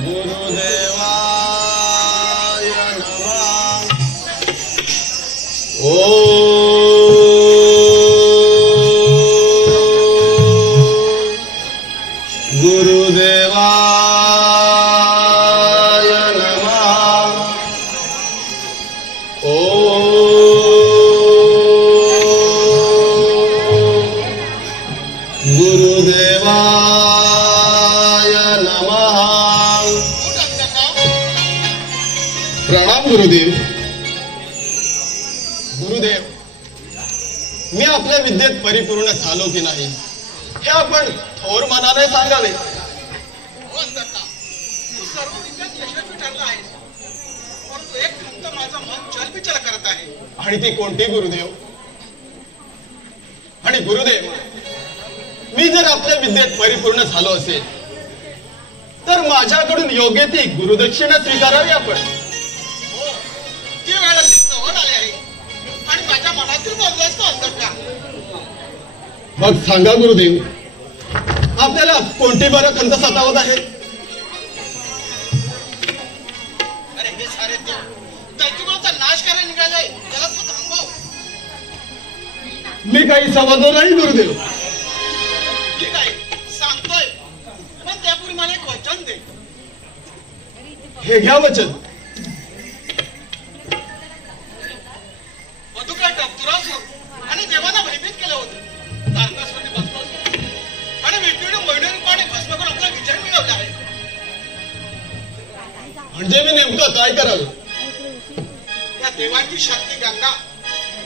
गुरुदेवाय नमः। ओ गुरुदेवाय नमः। ओ गुरुदेवाय नमः। प्रणाम गुरुदेव। गुरुदेव, मी आपल्या विद्येत परिपूर्ण झालो की नाही हे आपण थोर मनाने सांगावे। सर्व विद्यात यशस्वी ठरला आहे, परंतु एक खंत माझं मन चलबिचल करत आहे। आणि ती कोणती गुरुदेव? आणि गुरुदेव, मी जर आपल्या विद्येत परिपूर्ण झालो असेल तर माझ्याकडून योग्य ती गुरुदक्षिणा स्वीकारावी आपण। हो, ती वेळ जवळ आली आहे आणि माझ्या मनातील बोललाच तो अंतर्का। मग सांगा गुरुदेव, आपल्याला कोणती बरं खंत सतावत आहे? अरे हे सारे देव दैत्याचा नाश करायला निघाले, त्याला तू थांबव। मी काही समजलो नाही गुरुदेव। ठीक आहे, सांगतोय, पण त्यापूर्वी मला एक वचन दे। हे घ्या वचन। मधुकर डबतुरासूर आणि देवांना भयभीत केलं होतं, तारकासुराने भस्म आणि विष्णूने मोहिनीरूपाने भस्म करून आपला विजय मिळवला आहे। म्हणजे मी नेमकं काय करावं? या देवांची शक्ती गंगा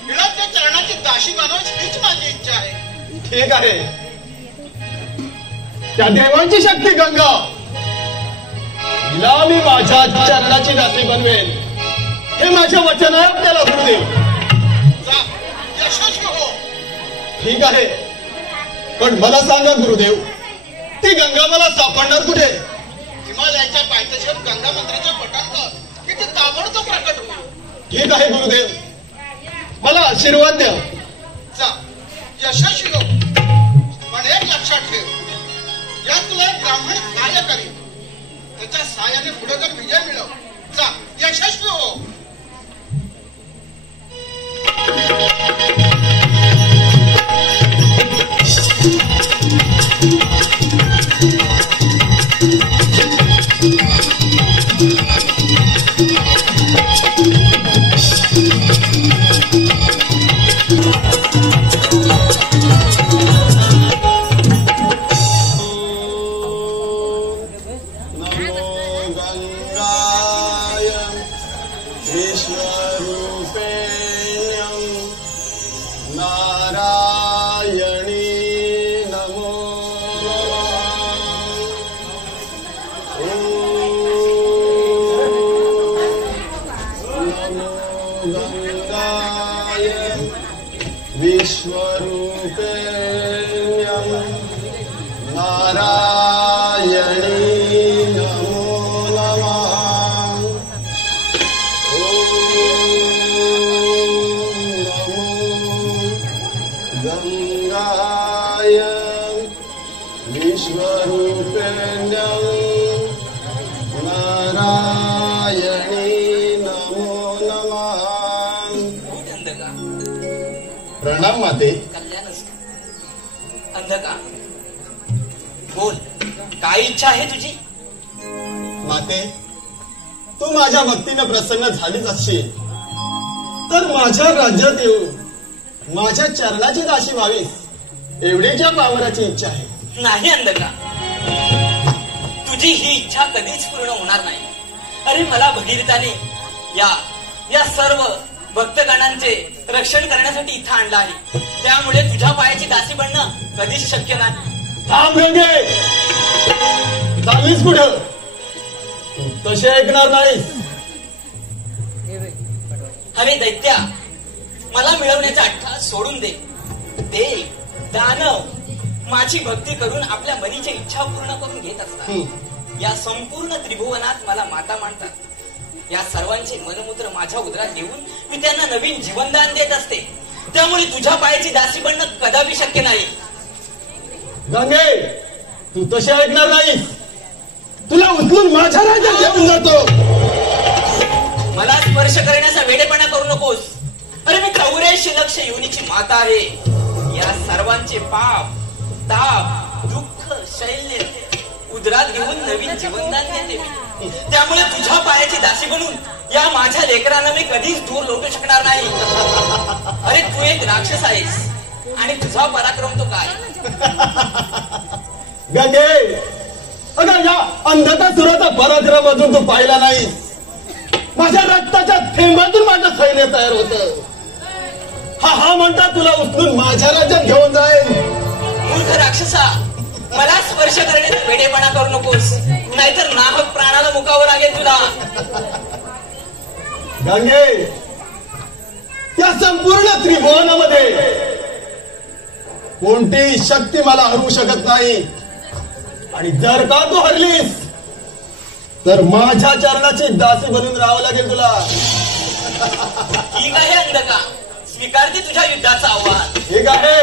हिला त्या चरणाची दाशी बनवायची हीच माझी इच्छा आहे। ठीक आहे, त्या देवांची शक्ती गंगा हिला मी माझ्या चरणाची दासी बनवेन, हे माझे वचन आहे आपल्याला गुरुदेव। जा, यशस्वी हो। ठीक आहे, पण मला सांगा गुरुदेव, ती गंगा मला सापडणार कुठे? हिमालयाच्या पायथ्याशी गंगा मंदिराच्या पटांवर की ते ताबडतोब प्रकट होईल। ठीक आहे गुरुदेव, मला आशीर्वाद द्या। जा, यशस्वी हो। पण एक लक्षात ठेव, यात तुला एक ब्राह्मण सहाय्य करेल, त्याच्या सहाय्याने पुढे जर विजय मिळव। जा, यशस्वी हो। प्रणाम माते। कल्याण अंधका, बोल, काय इच्छा आहे तुझी? माते, तू माझ्या भक्तीने प्रसन्न झालीच असशील तर माझ्या राज्यात येऊन माझ्या चरणाची दासी व्हावीस, एवढीच्या पावराची इच्छा आहे। नाही अंधका, तुझी ही इच्छा कधीच पूर्ण होणार नाही। अरे मला भगीरथाने या सर्व भक्तगणांचे रक्षण करण्यासाठी इथं आणलं आहे, त्यामुळे तुझ्या पायाची दासी बनणं कधीच शक्य नाही। थांब गंगे, चाललीस कुठं? तू तसे ऐकणार नाहीस। अरे दैत्या, मला मिळवण्याचा अट्टा सोडून दे। देव, दानव माझी भक्ती करून आपल्या मनीची इच्छा पूर्ण करून घेत असतात। या संपूर्ण त्रिभुवनात मला माता मानतात। या सर्वांचे मनमूत्र माझ्या उदरात घेऊन मी त्यांना नवीन जीवनदान देत असते, त्यामुळे तुझ्या पायाची दासी बनणं कदापि शक्य नाही। गंगे, तू तसे ऐकणार नाहीस। तुला उचलून माझ्या राज्यात घेऊन जातो. मला स्पर्श करण्याचा वेडेपणा करू नकोस. अरे मी 84 लक्ष योनीची माता आहे. या सर्वांचे पाप, ताप, दुःख, शैल्य उदरात घेऊन नवीन जीवनदान देते मी. त्यामुळे तुझ्या पायाची दासी बनून या माझ्या लेकरांना मी कधीच दूर लोटू शकणार नाही. अरे तू एक राक्षस आहेस आणि तुझा पराक्रम तो काय? गंगे, अगं या अंधकासुराचा पराक्रम अजून तू पाहिला नाही. माझ्या रक्ताच्या थेंबातून माझं सैन्य तयार होतं. हा म्हणता तुला उचलून माझ्या राज्यात घेऊन जाईल. मूर्ख राक्षसा, मला स्पर्श करण्याचा वेडेपणा करू नकोस, नाहीतर नाहक प्राणाला मुकावं लागेल तुला. गंगे, या संपूर्ण त्रिभुवनामध्ये कोणतीही शक्ती मला हरवू शकत नाही. आणि जर का तू हरलीस तर माझ्या चरणाची दासी बनून राहावं लागेल तुला. ठीक आहे अंधका, स्वीकारते तुझ्या युद्धाचं आव्हान. ठीक आहे,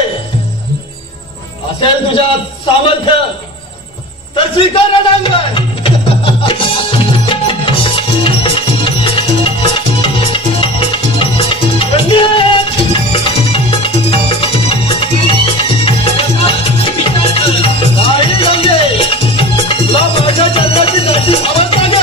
असेल तुझ्या सामर्थ्य तर स्वीकार रणांगण. नाही गंगे, तुला माझ्या चरणाची दासी आवडत लागेल.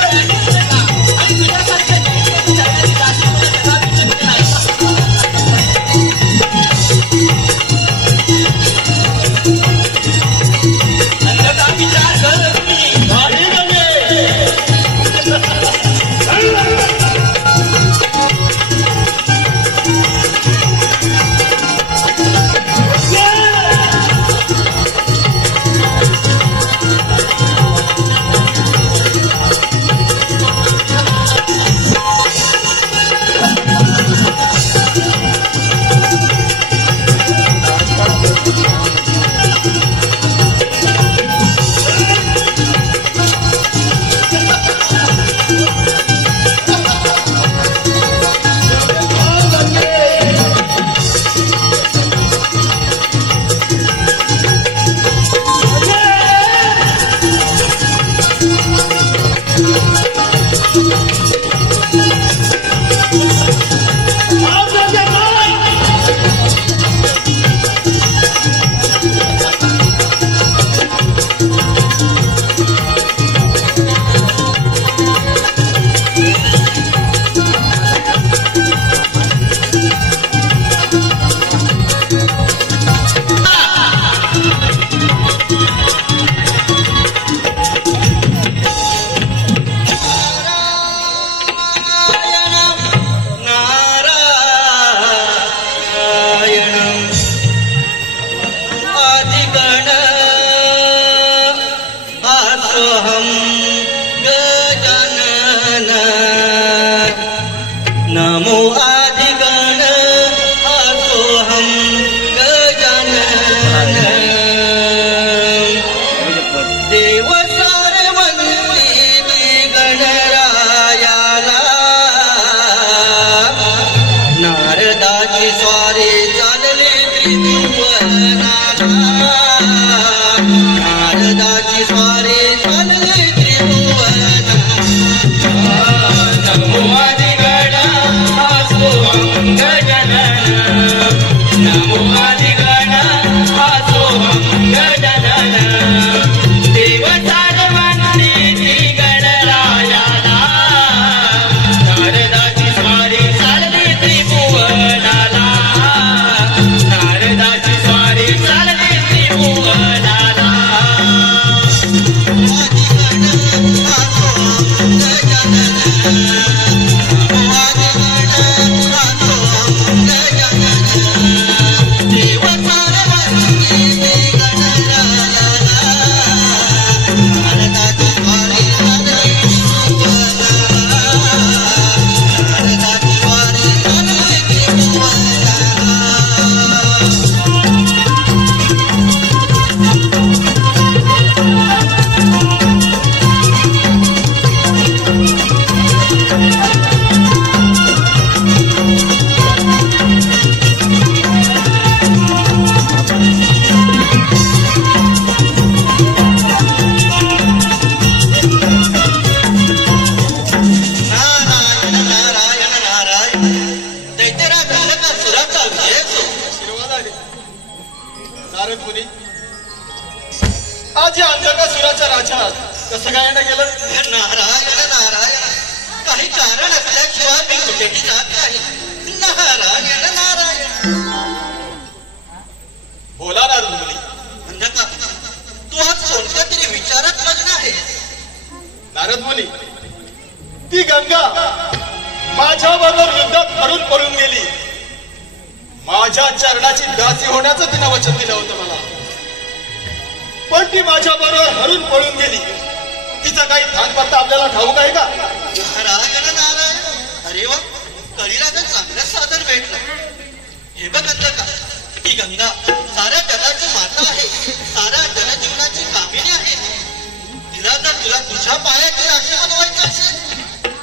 केली जात नाही. नारायण नारायण. बोला नारद मुनी. अंधका, तू आज कोणत्या तरी विचारात मग्न आहे. नारद मुनी, ती गंगा माझ्याबरोबर युद्धात हरून पडून गेली. माझ्या चरणाची दासी होण्याचं तिनं वचन दिलं होतं मला, पण ती माझ्याबरोबर हरून पळून गेली. तिचा काही थांगपत्ता आपल्याला ठाऊक आहे का? नारायण नारायण. अरे वा, कळीला तर चांगलं साधन भेटलं. हे बघ अंधका, ती गंगा साऱ्या जगाची माता आहे, साऱ्या जनजीवनाची कामिनी आहे. तिला जर तुला तुझ्या पायाची राशी बनवायची असेल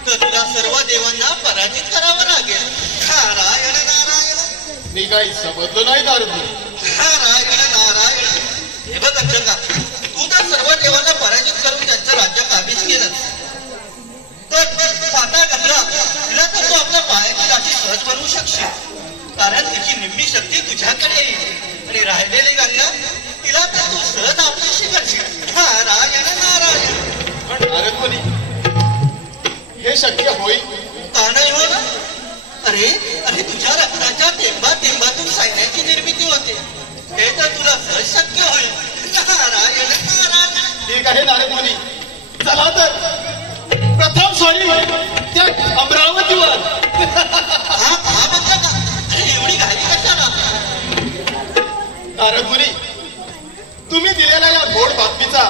तर तुला सर्व देवांना पराजित करावं लागेल. नारायण नारायण. मी काही समजलो नाही नारद मुनी. नारायण नारायण. हे बघ अंधका, तू तर सर्व देवांना पराजित करून त्यांचं राज्य काबीज केलं. तर माता गंगा, तिला तर तू आपल्या पायाची राशी सहज बनवू शकशील, कारण तिची निम्मी शक्ती तुझ्याकडे येईल. आणि राहिलेली गंगा, तिला तर तू सहज आपलीशी करशील. नारायण नारायण. पण नारद मुनी, हे शक्य होईल का नाही हो ना? अरे अरे, तुझ्या रक्ताच्या थेंबातून सैन्याची निर्मिती होते. हे तर तुला सहज शक्य होईल. नारायण नारायण. ठीक आहे नारद मुनी, चला तर प्रथम स्वारी त्या अमरावतीवर. हा म्हणता का? अरे एवढी घाई कशाला? नारद मुनी, तुम्ही दिलेल्या या गोड बातमीचा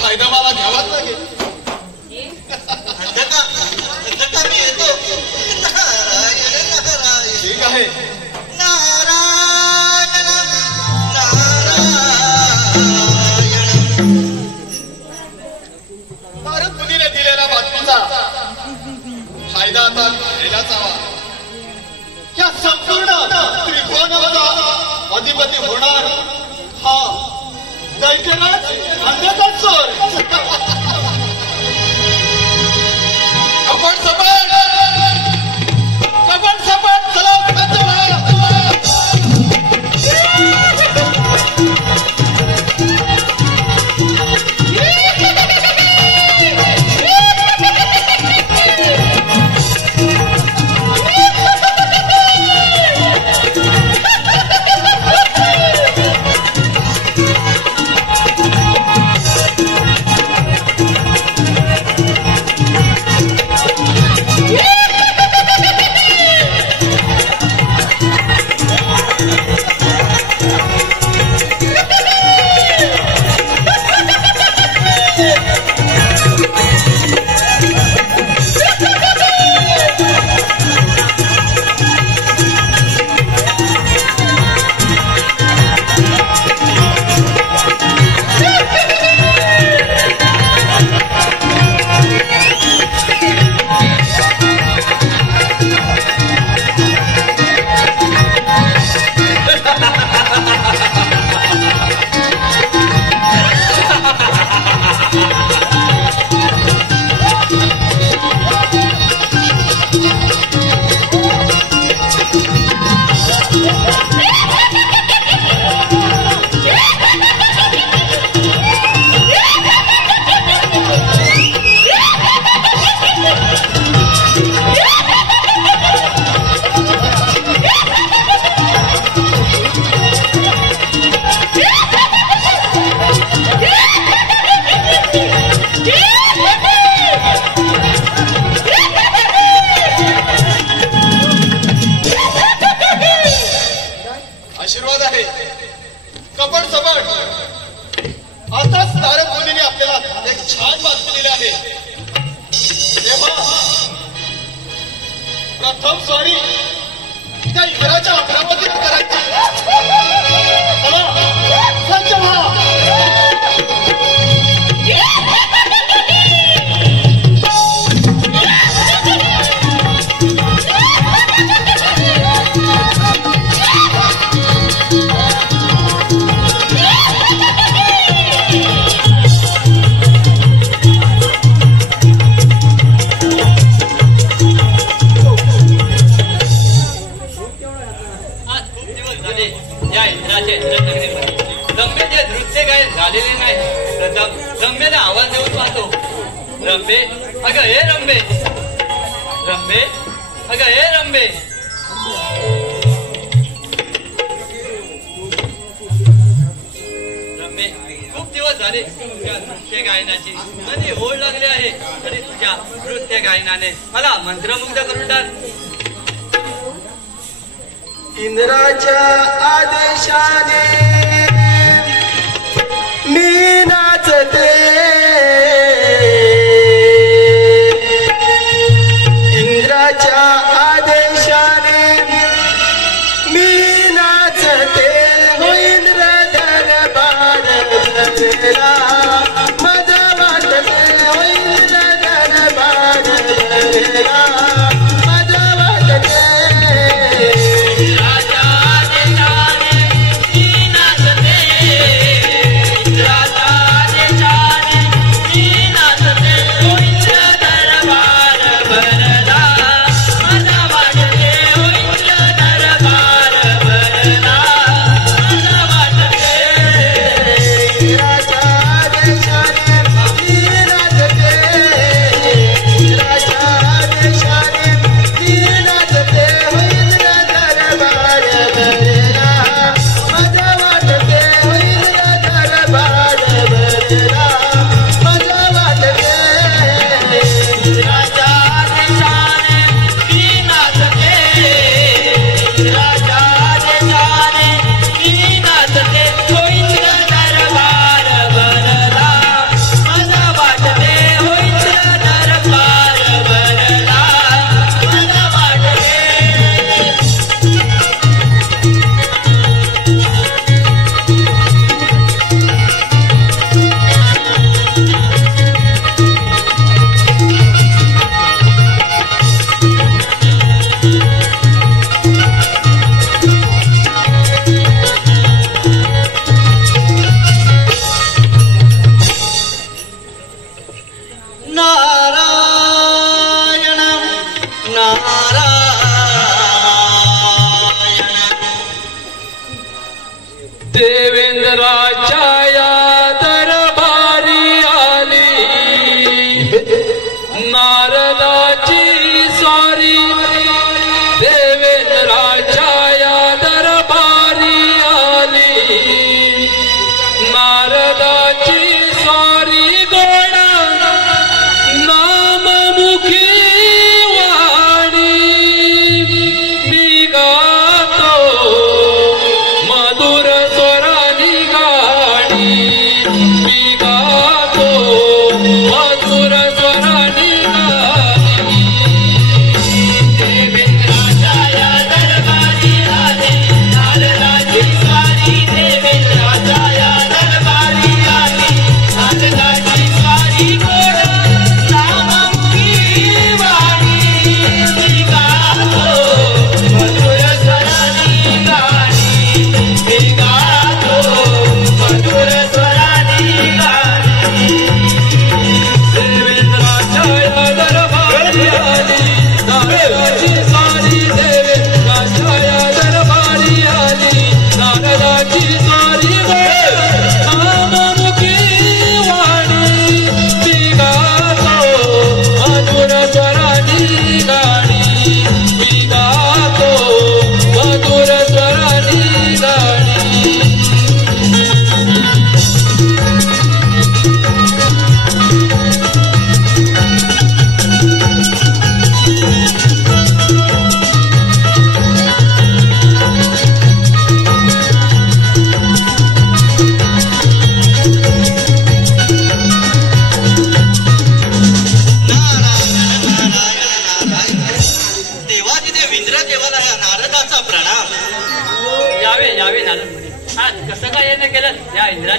फायदा मला घ्यावाच लागेल. अंधका मी येतो. नारायण नारायण. ठीक आहे. नारायण नारायण. नारद मुनीने दिलेल्या बातमीचा फायदा आता घ्यायलाच हवा. या संपूर्ण त्रिकोणाचा अधिपती होणार हा दैत्यराज अंधकासुर. कपट सपाट, कपट सपाट, चला सज्ज व्हा. आशीर्वाद आहे. कपट सबट. आताच नारद मुनीने आपल्याला एक छान बातमी दिली आहे. तेव्हा प्रथम स्वारी त्या इंद्राच्या अमरावतीत करायची. चला सज्ज व्हा. रंभेचे नृत्य काय झालेले नाही. रंभेला आवाज देऊन पाहतो. रंभे, अगं हे रंभे, रंभे अगं हे रंबे, रंबे खूप दिवस झाले तुझ्या नृत्य गायनाची आणि ओढ लागली आहे. तरी तुझ्या नृत्य गायनाने मला मंत्रमुग्ध करून टाक. इंद्राच्या आदेशाने मी नाचते, इंद्राच्या आदेशाने मी नाचते, हो इंद्र दरबार भरला माझा वाटते, हो इंद्र दरबार भरला माझा वाटते.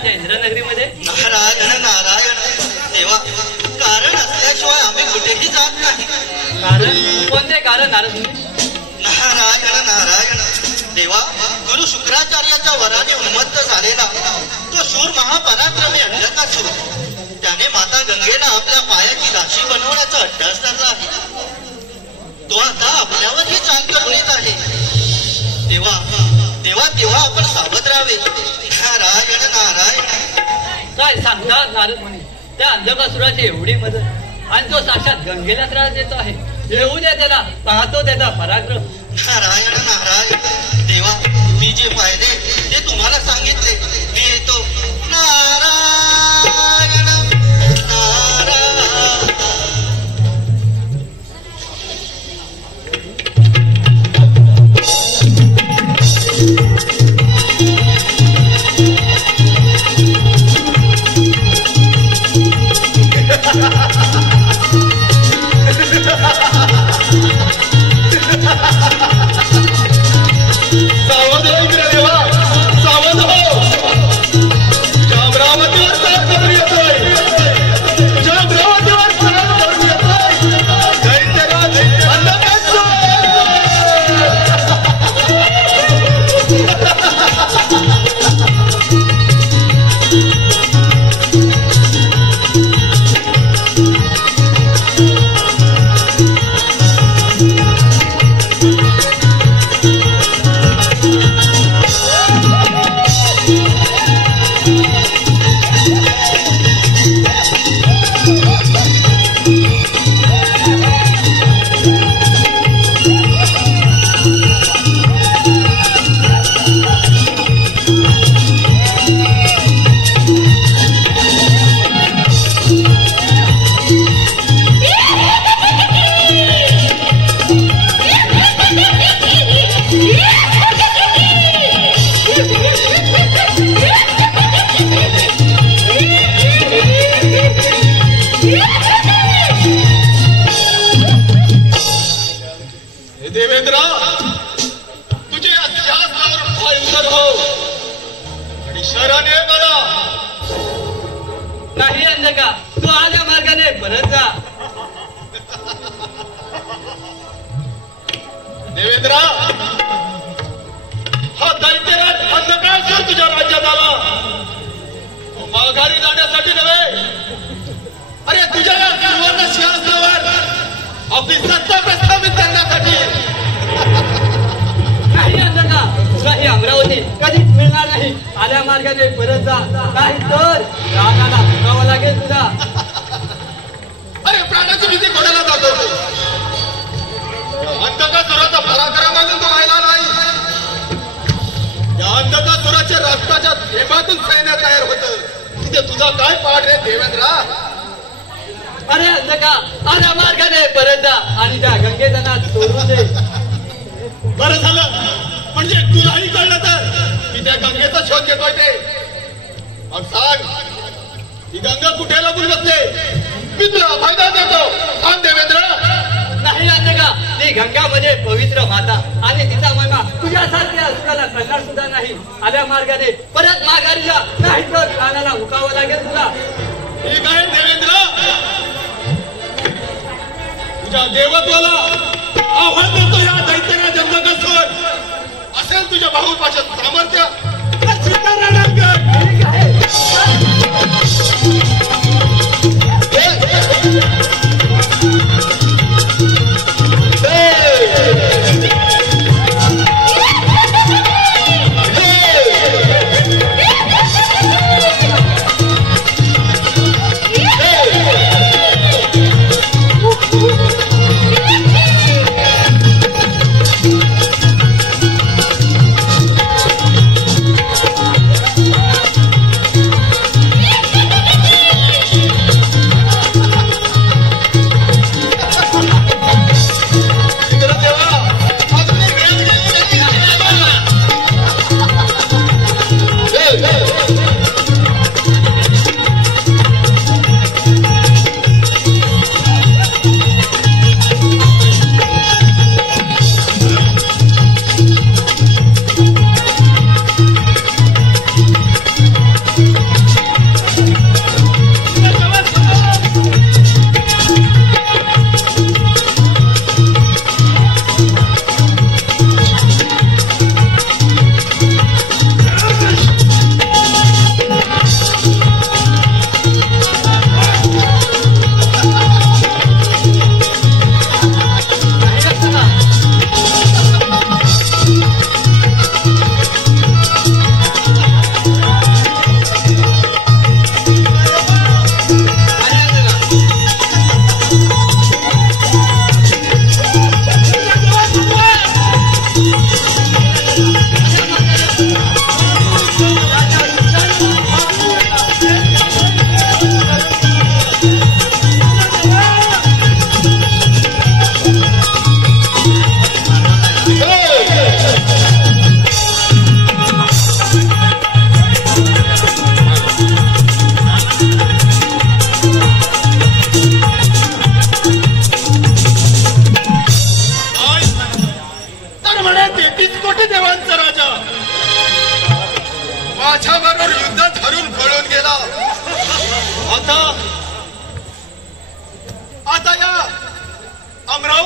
इंद्रनगरीमध्ये नारायण नारायण देवा, कारण असल्याशिवाय आम्ही कुठेही जात नाही. कारण कोणते कारण नारद? नारायण नारायण देवा, गुरु शुक्राचार्याच्या वराने उन्मत्त झालेला तो शूर महापराक्रमी अंधकासुर, त्याने माता गंगेला आपल्या पायाची दाशी बनवण्याचा अट्टास धरला आहे. तो आता आपल्यावरही चाल करून येत आहे. देवा देवा, तेव्हा आपण सावध राहावे. नारायण नारायण. काय सांगतात नारद मुनी, त्या अंधकासुराची एवढी मदत आणि तो साक्षात गंगेला त्रास देतो आहे. येऊ दे त्याला, पाहतो त्याचा पराक्रम. नारायण नारायण देवा, मी जे पाहिले ते तुम्हाला सांगितले. मी येतो. नारायण नारायण. सावध हो इंद्र देवा, सावध हो. तुझ्या अमरावतीवर साथ करून येतोय, तुझ्या अमरावतीवर साथ करून येतोय दैत्यराज अंधकासुर. देवेंद्र, तुझे अध्यासावर भयंकर हो आणि शरणे मला. नाही अंधका, तू आल्या मार्गाने परत जा. देवेंद्र, हा दैत्यराज अंधकासुर तुझ्या राज्यात आला, तो माघारी जाण्यासाठी नव्हे, अरे तुझ्या या सुवर्ण सिंहासनावर आपली सत्ता प्रस्थापित करण्यासाठी. नाही अंधका, तुला ही अमरावती कधीच मिळणार नाही. आल्या मार्गाने परत जा, नाही तर रागाला भुगावं लागेल तुला. अरे प्राणाची भीती कोणाला जातो. अंधकासुराचा पराक्रम अजून तो व्हायला नाही. या अंधकासुराच्या रक्ताच्या थेंबातून सैन्य तयार होतं. तिथे तुझा काय पाठ रे देवेंद्र. अरे अंधका, आल्या मार्गाने परत जा आणि त्या गंगेजना सोडून दे. बरं झालं, म्हणजे तुलाही कळलं तर मी त्या गंगेचा शोध घेतोय ते. मग सांग, ही गंगा कुठे लपून बसते. मी तुला फायदा देतो. सांग देवेंद्र. नाही अंधका, ती गंगा म्हणजे पवित्र माता आणि तिचा महिमा तुझ्यासारख्या असुराला कळणार सुद्धा नाही. आल्या मार्गाने परत माघारी जा, नाही तर प्राणाला उकावं लागेल तुला. ठीक आहे देवेंद्र, तुझ्या देवत्वाला आव्हान देतो. या दैत्यराज अंधकासुर असेल तुझ्या बाहुपाशात सामर्थ्य तर सिद्ध रणंगण. ठीक आहे.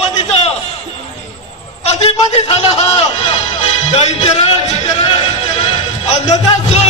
अधिपतीचा अधिपती झाला हा दैत्यराज अंधकासूर.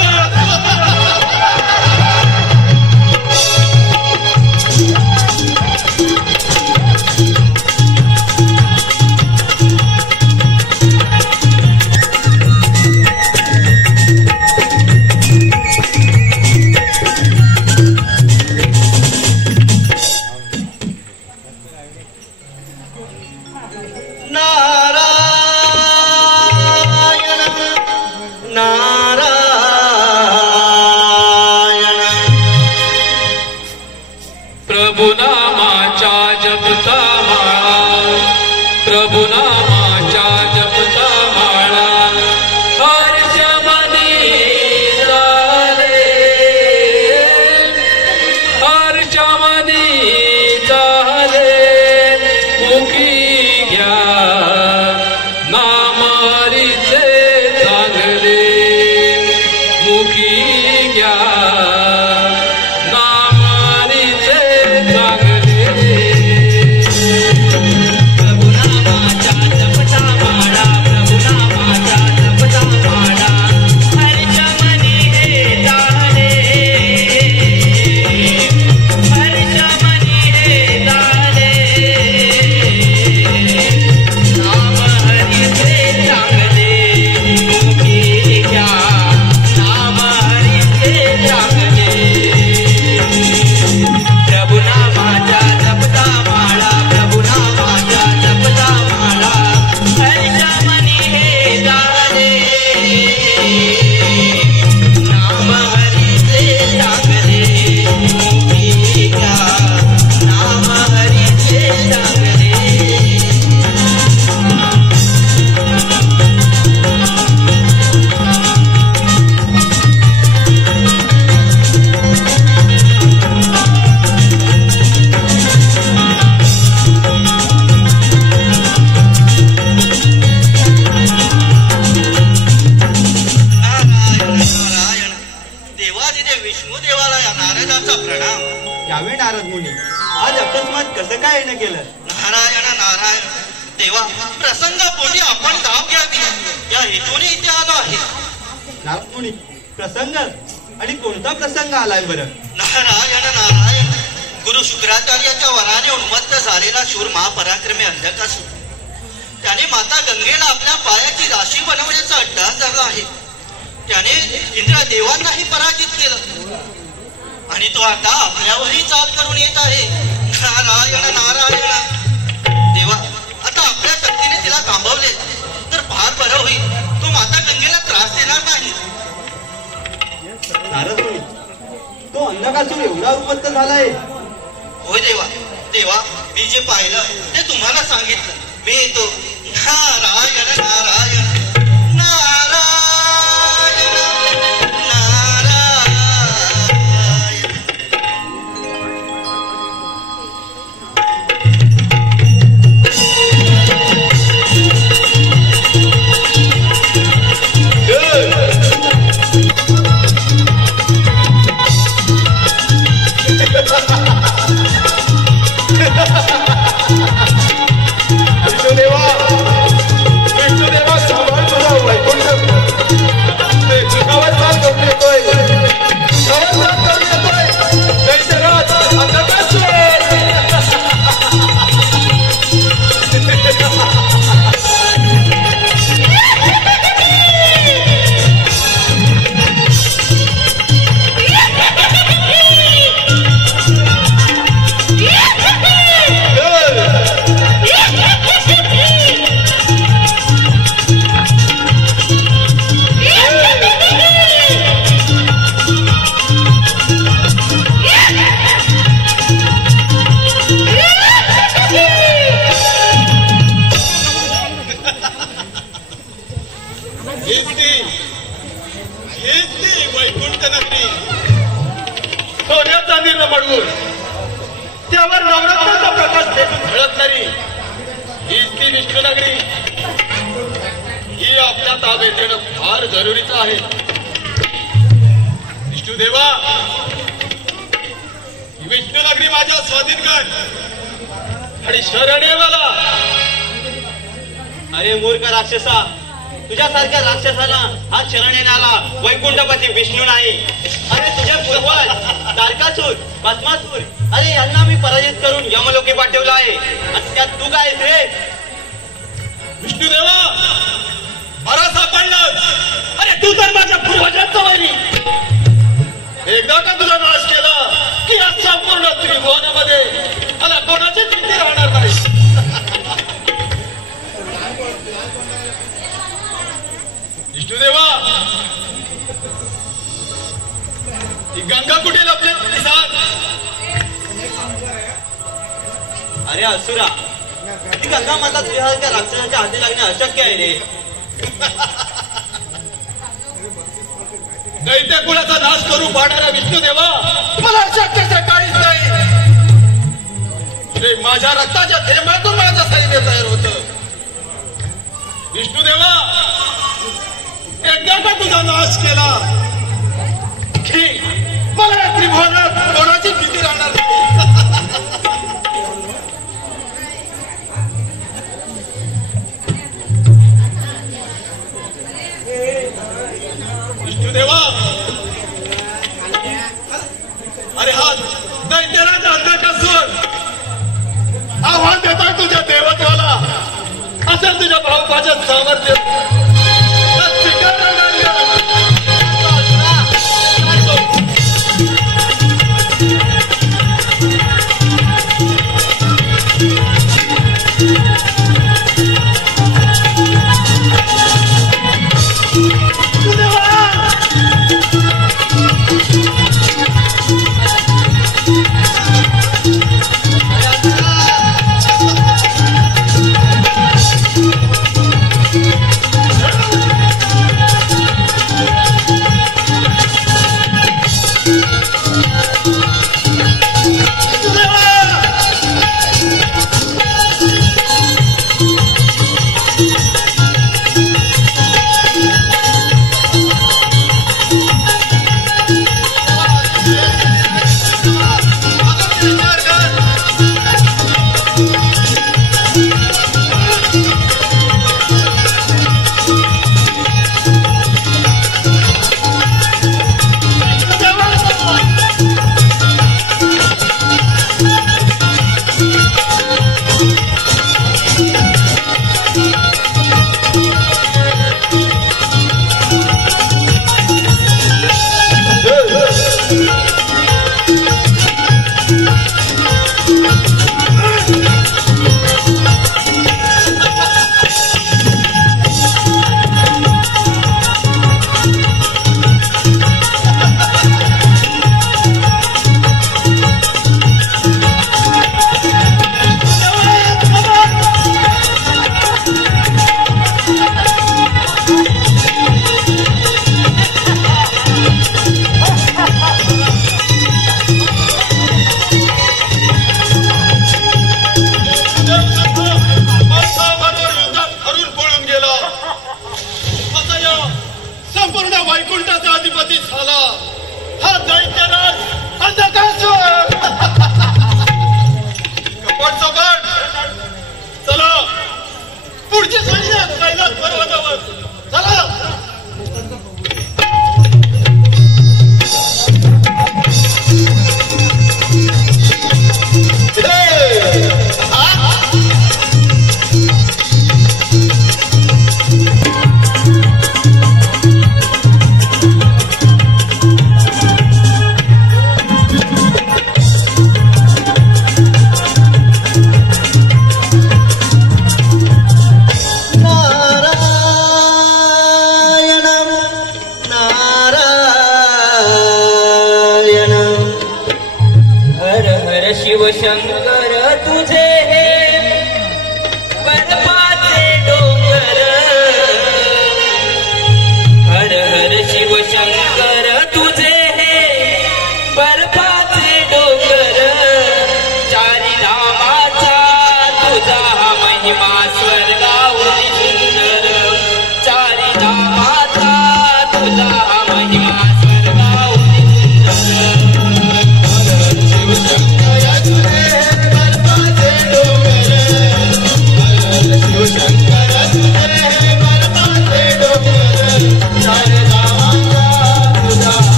प्रसंग आणि कोणता प्रसंग आलाय बरं? नारायण नारायण. गुरु शुक्राचार्याच्या वराने उन्मत्त झालेला शूर महापराक्रमी अंधकासूर त्याने माता गंगेला आपल्या पायाची राशी बनवण्याचा अट्टहास धरला आहे. त्याने इंद्रदेवांनाही पराजित केलं आणि तो आता आपल्यावरही चाल करून येत आहे. नारायण नारायण. देवा, आता आपल्या शक्तीने तिला थांबवले तर फार बरं होईल. तो माता गंगेला त्रास देणार नाही. नारद मुनी, तो अंधकासूर एवढा उन्मत्त झालाय? होय देवा. देवा, मी जे पाहिलं ते तुम्हाला सांगितलं. मी येतो. नारायण नारायण नारायण नारायण. विष्णुदेवा सांभाळ तुझा वैकुंठ. पडून त्यावर नवरत्नाचा प्रकाश भेटून झळत नाही. हीच ती विष्णुनगरी. ही आपल्या ताब्यात येणं फार जरुरीचं आहे. विष्णुदेवा, विष्णुनगरी माझ्या स्वाधीन कर. आणि शरण ये मला. अरे मूर्ख राक्षसा, तुझ्यासारख्या राक्षसाला हा शरण येणारा वैकुंठपती विष्णू नाही. अरे तुझे पूर्वज तारकासूर, भस्मासूर, अरे यांना मी पराजित करून यमलोकी पाठवलं आहे आणि त्यात तू काय रे? विष्णुदेवा, मला सापडलास. अरे तू तर माझ्या पूर्वजांचा वैरी. एकदा का तुझा नाश केला की या संपूर्ण त्रिभुवनामध्ये मला कोणाची चिंता राहणार नाही. विष्णुदेवा, ही गंगा कुठे लपली ती सांग. अरे असुरा, ती गंगा माता तुझ्यासारख्या राक्षसाच्या हाती लागणे अशक्य आहे रे. दैत्य कुळाचा नाश करू पाहणारा विष्णुदेवा, मला शक्यच काहीच नाही. माझ्या रक्ताच्या थेंबातून माझं सैन्य तयार होत. विष्णुदेवा, एकदा का तुझा नाश केला की मला या त्रिभुवनात कोणाची भीती राहणार नाही. विष्णुदेवा, अरे हा दैत्यराज अंधकासूर आव्हान देता तुझ्या देवत्वाला. असेल तुझ्या भाऊपाच्या सामर्थ्य तर स्वीकार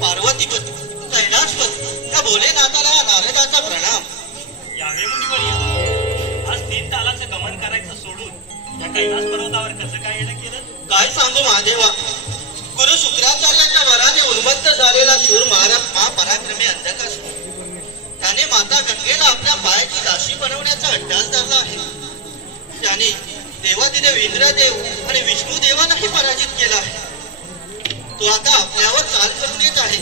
पार्वतीपती कैलासपती त्या भोलेनाथाला नारदाचा प्रणाम. यावे मुनिवर्य, आज 3 तालाचं गमन करायचं सोडून या कैलास पर्वतावर कसं काय येणं केलं? काय सांगू महादेवा, गुरु शुक्राचार्यांच्या वराने उन्मत्त झालेला शूर महापराक्रमी अंधकासुर त्याने माता गंगेला आपल्या पायाची दाशी बनवण्याचा अट्टास धरला आहे. त्याने देवादिदेव इंद्रदेव आणि विष्णुदेवांनाही पराजित केला आहे. तो आता आपल्यावर चाल करून येत आहे.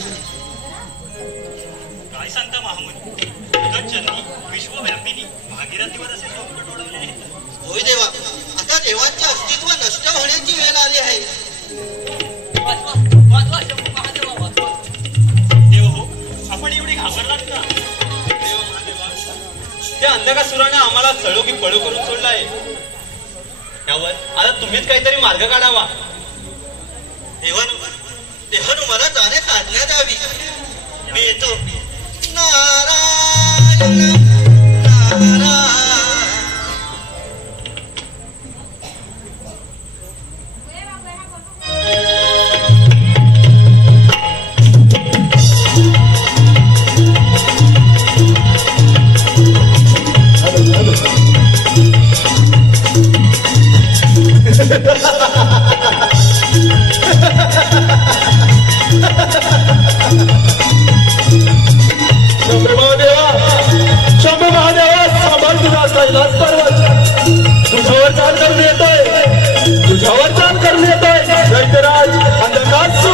काय सांगता महामुनी, जगज्जननी विश्वव्यापिनी भागीरथीवर असे संकट ओढवले आहेत. होय देवा, आता देवांचे अस्तित्व नष्ट होण्याची वेळ आली आहे. वाचवा शंभू महादेवा, वाचवा. देव हो, आपण एवढी घाबरलात का? देव महादेवा, त्या अंधकासुराने आम्हाला चळो की पळो करून सोडलाय. त्यावर आता तुम्हीच काहीतरी मार्ग काढावा. देवानु मला जाण्यास आज्ञा द्यावी. मी येतो. नारायण नारायण. शंभू महादेवा, सांभाळ तुझा कैलास पर्वत. तुझ्यावर चाल करून येतोय, तुझ्यावर चाल करून येतोय दैत्यराज अंधकासुर.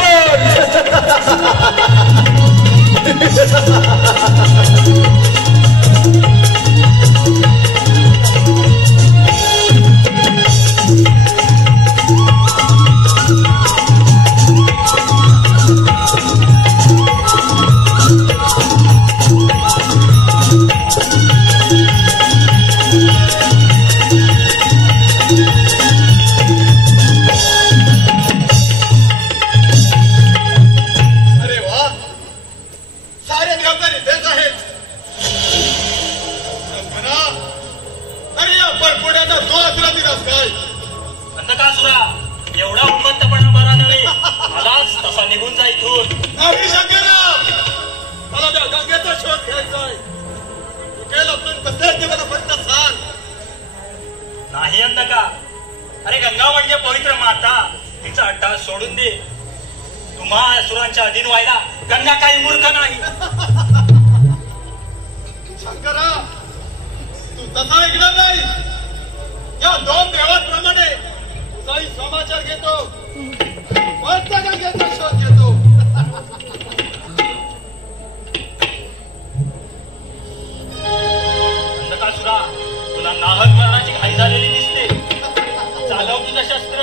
अंधकासुरा, एवढा उन्मत्तपणा बरा नव्हे. आलाच तसा निघून जा इथून. मला त्या गंगेचा शोध घ्यायचाय. कुठे लपून बसले ते मला फक्त सांग. नाही अंधका, अरे गंगा म्हणजे पवित्र माता, तिचा अट्टास सोडून दे. तुम्हा असुरांच्या अधीन व्हायला गंगा काही मूर्ख नाही. शंकरा, तू तसा ऐकणार नाही. या 2 देवांप्रमाणे तुझाही समाचार घेतो, कोणत्या गंगेचा शोध घेतो. अंधकासुरा, तुला नाहक मरणाची घाई झालेली दिसते. चालव तुझं शस्त्र.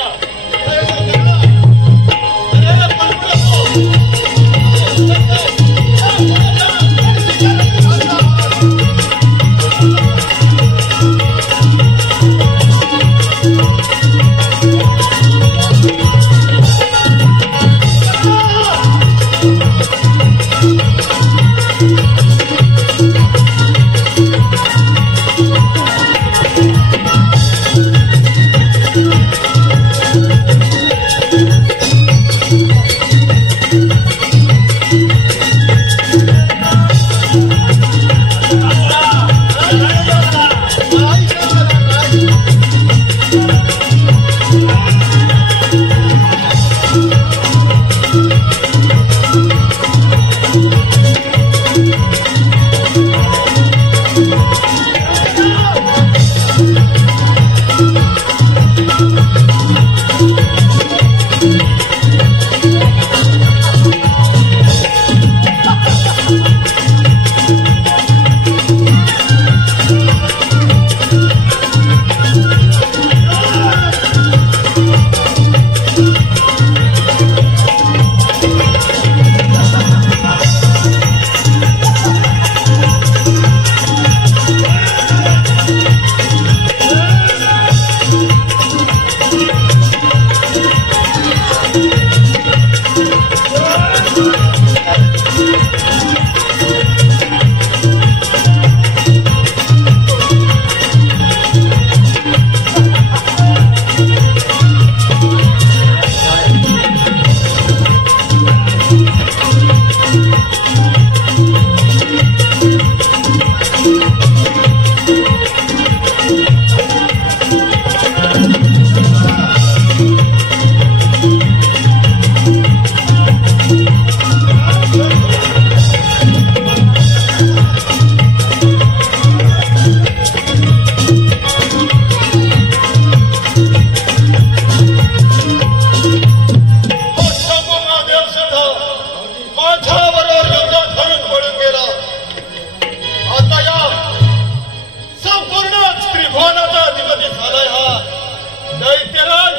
दैत्यराज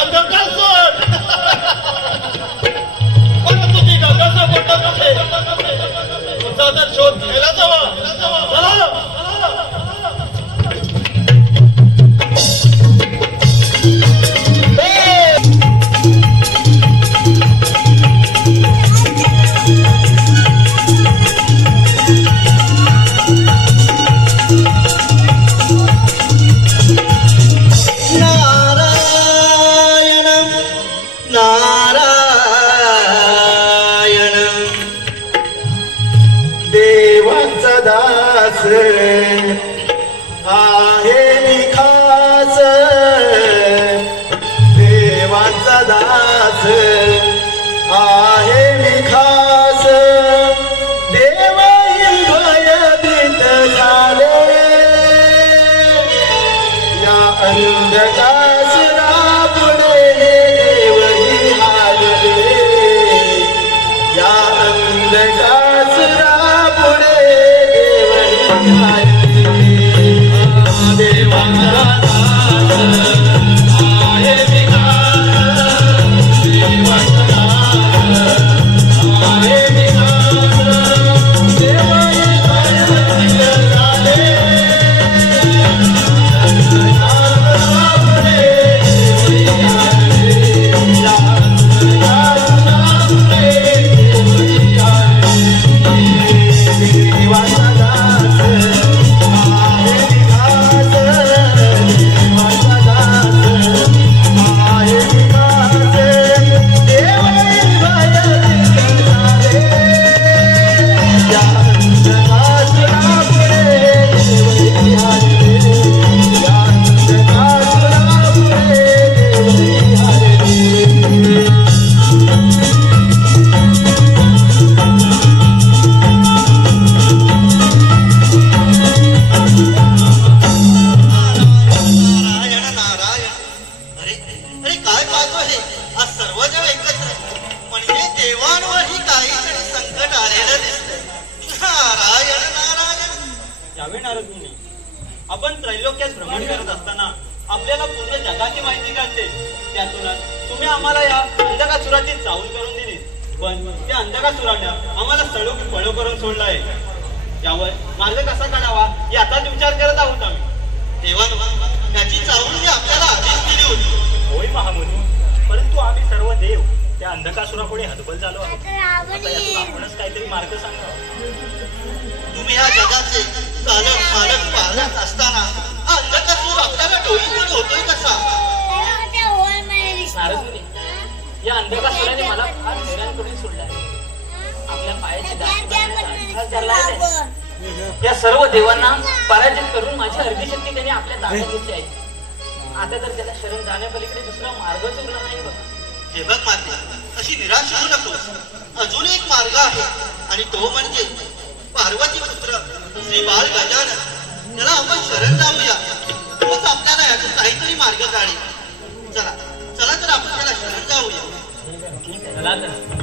अंधकासुर परंतु ती गंगा सापडणार कुठे? तुझा तर शोध घ्यायला जावा. चला. आहे मी खास देवाचा दास आहे मी खास देवही भयभीत झाले या अंधकासुरा पुढे देवही हारले या अंधकासुरा पुढे देवही हारले देवाचा आहे मी खास देवाचा आहे मी खास देवही भयभीत झाले आपण त्रैलोक्यात भ्रमण करत असताना आपल्याला पूर्ण जगाची माहिती कळते. त्यातूनच तुम्ही आम्हाला या अंधकासुराची चावूल करून दिली, पण त्या अंधकासुराने आम्हाला सळू पळू करून सोडलं आहे. यावर मार्ग कसा काढावा याचाच विचार करत आहोत आम्ही. देवान याची चावूल मी आपल्याला आधीच दिली होती. होय महामुनी, परंतु आम्ही सर्व देव त्या अंधकासुरापुढे हतबल झालो आहोत. आता यातून आपणच काहीतरी मार्ग सांगा. तुम्ही ह्या जगाचे चालक मालक पालक असताना अंधकासूर आपल्याला डोईकडे होतोय कसा? नारदमुनी, या अंधकासुराने मला फार हैराण करून सोडला आहे. आपल्या पायाची दास धरला आहे. या सर्व देवांना पराजित करून माझी अर्धी शक्ती त्याने आपल्या ताब्यात घेतली आहे. आता तर त्याला शरण जाण्यापलीकडे दुसरा मार्गच उरला नाही बघा. हे बघ माते, अशी निराश होऊ नकोस. अजून एक मार्ग आहे आणि तो म्हणजे पार्वती पुत्र श्री बाल गजानन. त्याला आपण शरण जाऊया, तोच आपल्याला यातून काहीतरी मार्ग काढेल. चला चला तर आपण त्याला शरण जाऊया. चला तर.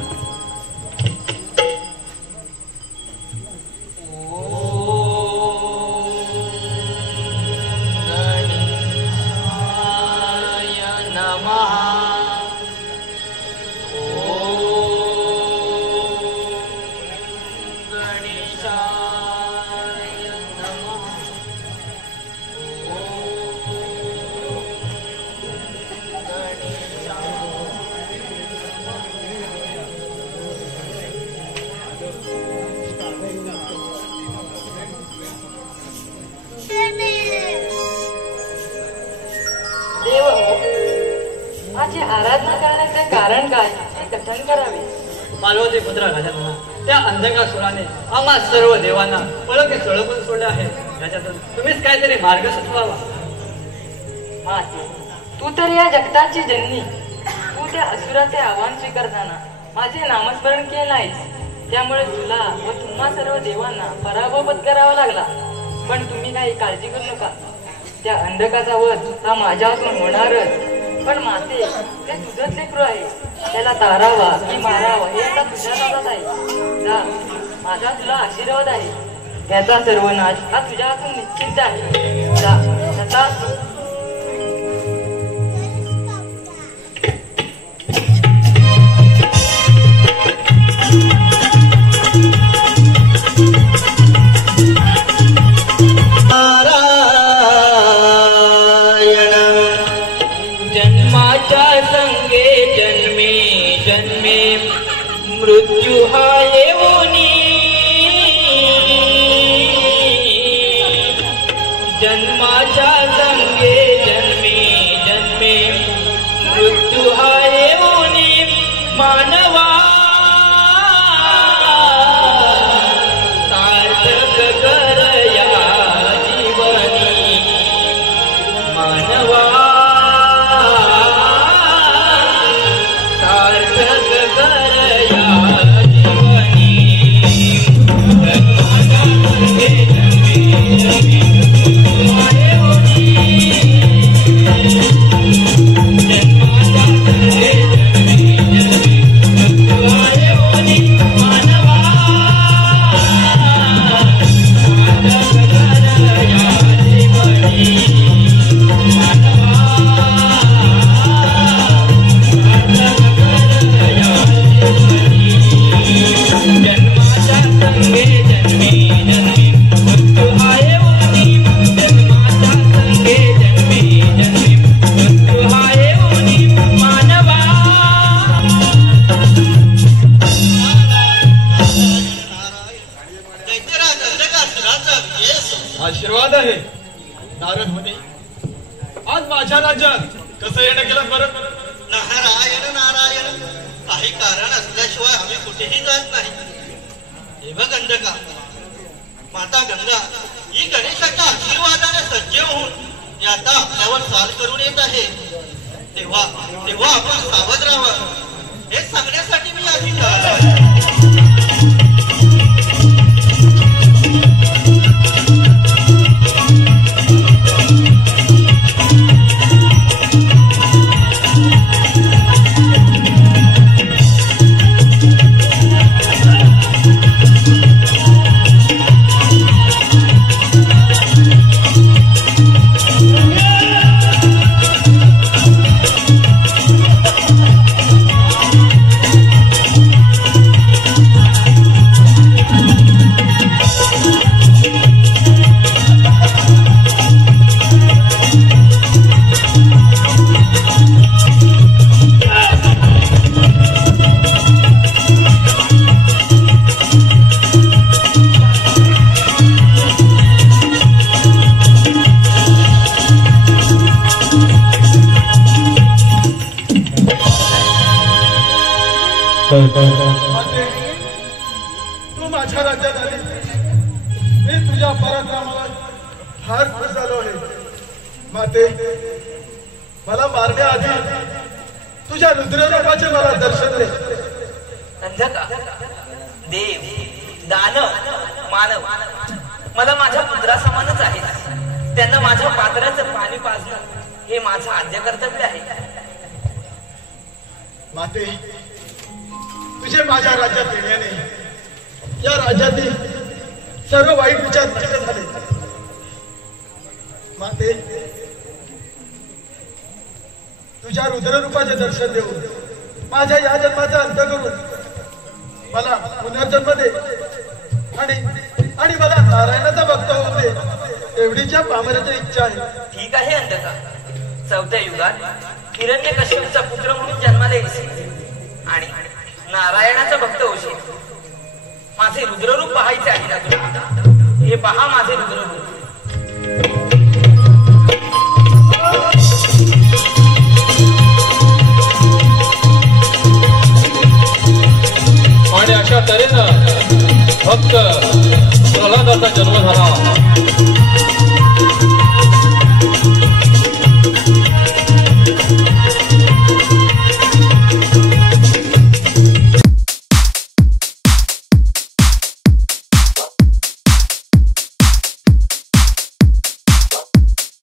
माझी आराधना करण्याचे कारण काय हे कथन करावे. पार्वती पुत्र गजानना, त्या अंधकासुराने आम्हा सर्व देवांना पळके सळकून सोडले आहे. याच्यातून तुम्हीच काहीतरी मार्ग सुचवावा. माते, तू तर या जगताची जननी. तू त्या असुराचे आव्हान स्वीकारताना माझे नामस्मरण केले नाहीस. त्यामुळे तुला व तुम्हा सर्व देवांना पराभव पत्करावा लागला. पण तुम्ही काही काळजी करू नका. त्या अंधकाचा वध हा माझ्या हातून होणारच. पण माते, ते तुझंच लेकरू आहे. त्याला तारावा की मारावा हे आता तुझ्या हातात आहे. जा, माझा तुला आशीर्वाद आहे. त्याचा सर्वनाश हा तुझ्या हातून निश्चित आहे. जा, तथास्तु. मृत्यू हा येऊनी जन्माच्या संगे जन्मे जन्मे मृत्यू हा येऊनी मानवा सार्थक कर या जीवनी मानवा सार्थक कर या जीवनी जन्माच्या संगे जन्मे जन्मे आशीर्वाद आहे नारद मुनी. आज माझ्या राज्यात कसं येणं केलं बरं? नारायण नारायण, काही कारण असल्याशिवाय आम्ही कुठेही जात नाही. हे बघ अंधका, माता गंगा ही गणेशाच्या आशीर्वादाने सज्ज होऊन आता आपल्यावर चाल करून येत आहे. तेव्हा तेव्हा आपण सावध राहावं हे सांगण्यासाठी मी आधी आलो. तू माझ्या राज्यात आली, मी तुझ्या पराक्रमावर फार खुश झालो आहे. माते, मला मारण्याआधी तुझ्या रुद्ररूपाचे मला दर्शन दे. अंधका, देव, दानव, मानव मला माझ्या पुत्रासमानच आहेत. त्यांना माझ्या पात्राचं पाणी पाजणं हे माझं आद्य कर्तव्य आहे. माते, तुझे माझ्या राज्यात येण्याने या राज्यातील सर्व वाईट विचार नष्ट झाले. माते, तुझ्या रुद्ररूपाचे दर्शन देऊन माझ्या या जन्माचा अंत करून मला पुनर्जन्म दे आणि मला नारायणाचा भक्त होऊ दे, एवढीच्या पामराची इच्छा आहे. ठीक आहे अंधका, चौथ्या युगात हिरण्यकश्यपचा पुत्र म्हणून जन्माला येशील आणि नारायणाचा भक्त होशील. माझे रुद्ररूप पाहायचे आहे ना तुला? हे पहा माझे रुद्ररूप.